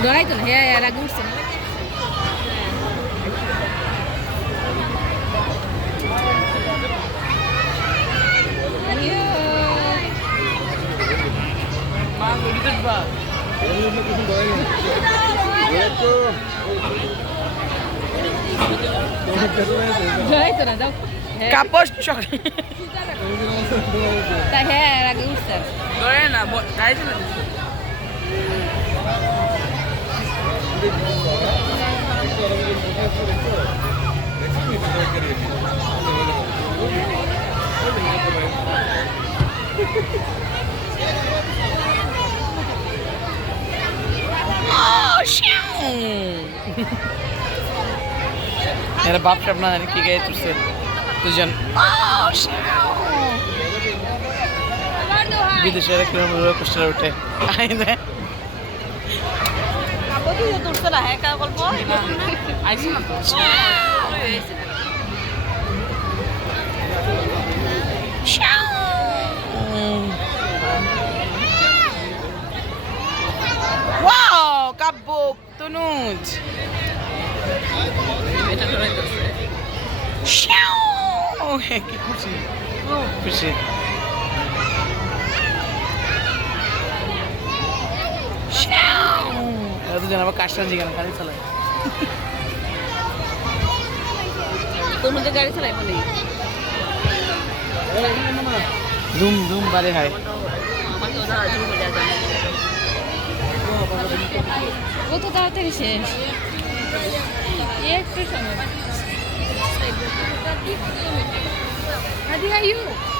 ডরাইতো না, হ্যাঁ এর আগে উঠছে না। ডরাইতো না, যাও। কাপড় চক তাই হ্যাঁ এর আগে উঠছে। ধরে না গাড়ি চলে এরা বাপ সাপ না জানি কি গায়ে তুলছে দুজন বিদেশের কিরকম রোলার কোস্টার উঠে তুলছে না হ্যাঁ গল্প আইসি না তো ওয়াও কাব্বুক তনুজ এটা ধরাইতেছে কি খুশি খুশি দুজন আবার কাশটা জিগানো গাড়ি চালায় তোর মধ্যে গাড়ি চালাই বলে ধুম ধুম বাড়ি হয় কত তাড়াতাড়ি শেষ একটু সময় How do you